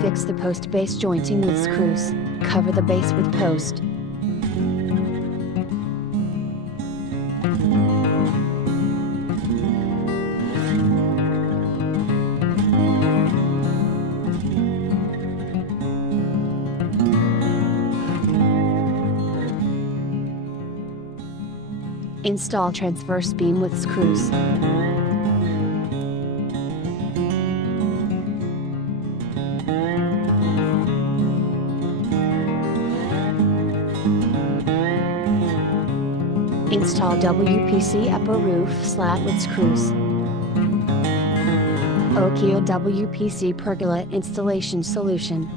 Fix the post base jointing with screws. Cover the base with post. Install transverse beam with screws. Install WPC upper roof slat with screws. Oakio WPC Pergola installation solution.